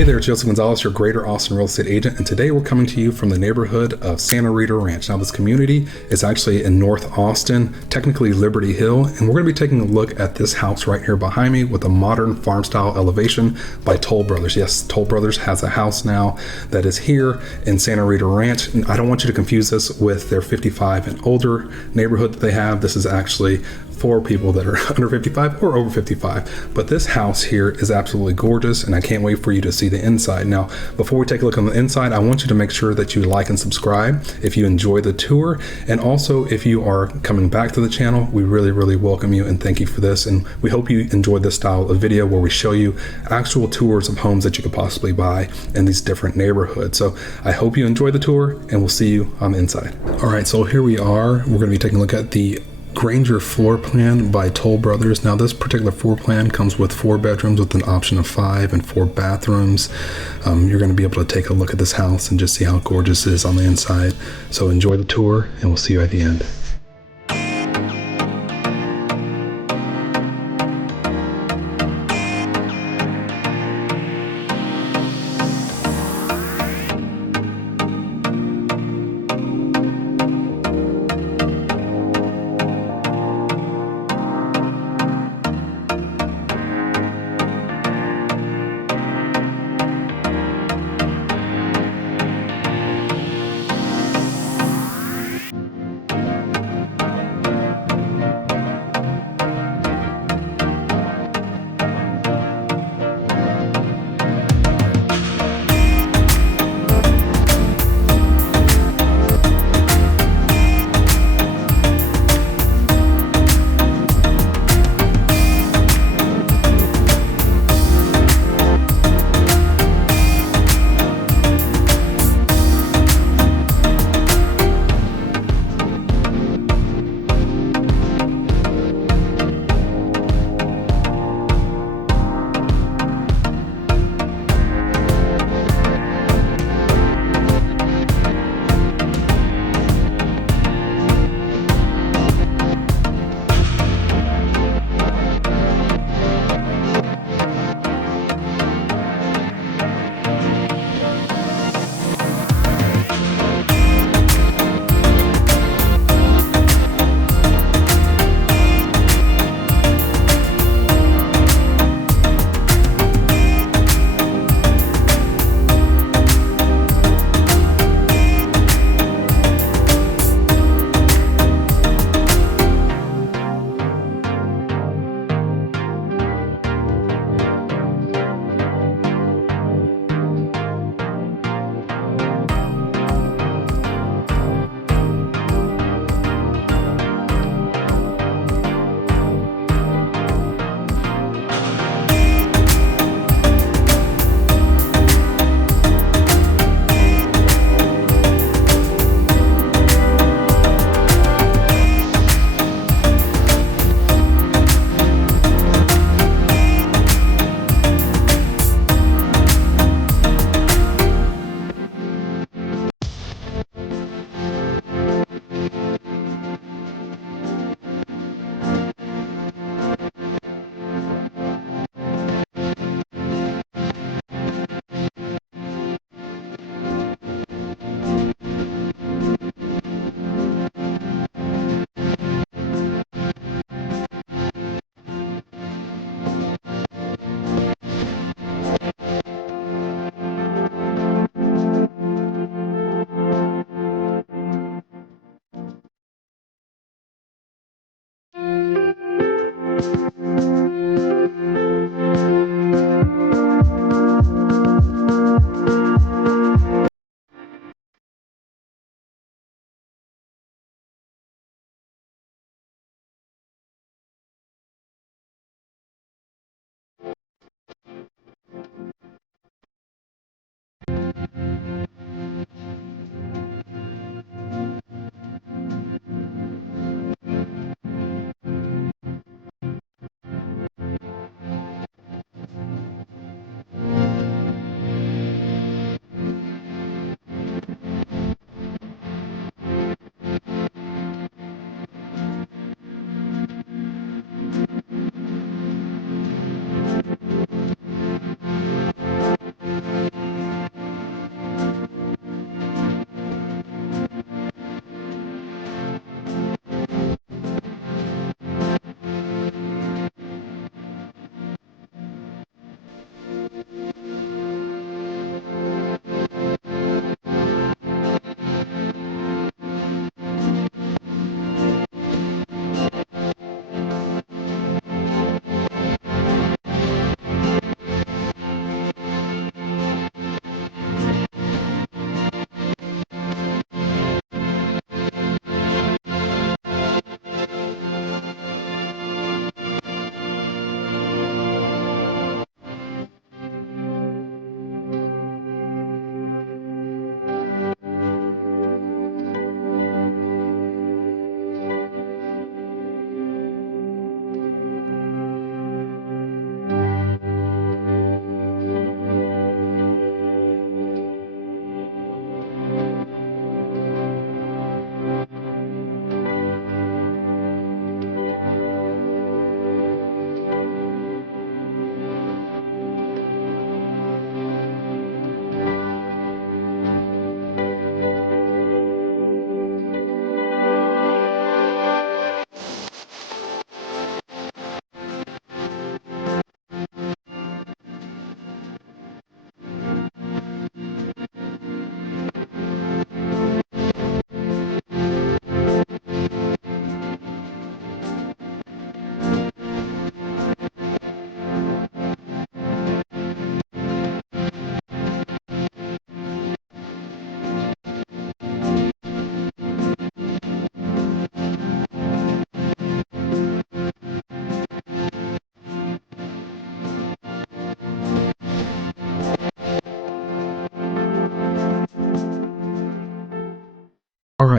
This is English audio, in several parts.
Hey there, it's Joseph Gonzales, your Greater Austin real estate agent, and today we're coming to you from the neighborhood of Santa Rita Ranch. Now, this community is actually in North Austin, technically Liberty Hill, and we're going to be taking a look at this house right here behind me with a modern farm-style elevation by Toll Brothers. Yes, Toll Brothers has a house now that is here in Santa Rita Ranch, and I don't want you to confuse this with their 55 and older neighborhood that they have. This is actually for people that are under 55 or over 55. But this house here is absolutely gorgeous, and I can't wait for you to see the inside. Now, before we take a look on the inside, I want you to make sure that you like and subscribe if you enjoy the tour. And also, if you are coming back to the channel, we really welcome you and thank you for this. And we hope you enjoyed this style of video where we show you actual tours of homes that you could possibly buy in these different neighborhoods. So I hope you enjoy the tour, and we'll see you on the inside. All right, so here we are. We're going to be taking a look at the Granger floor plan by Toll Brothers. Now, this particular floor plan comes with 4 bedrooms with an option of 5 and 4 bathrooms. You're going to be able to take a look at this house and just see how gorgeous it is on the inside. So enjoy the tour, and we'll see you at the end.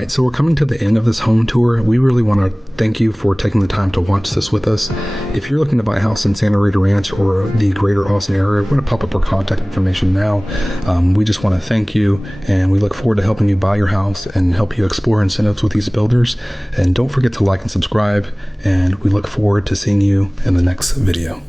right, so we're coming to the end of this home tour. We really want to thank you for taking the time to watch this with us. If you're looking to buy a house in Santa Rita Ranch or the greater Austin area, we're going to pop up our contact information now. We just want to thank you, and we look forward to helping you buy your house and help you explore incentives with these builders. And don't forget to like and subscribe, and we look forward to seeing you in the next video.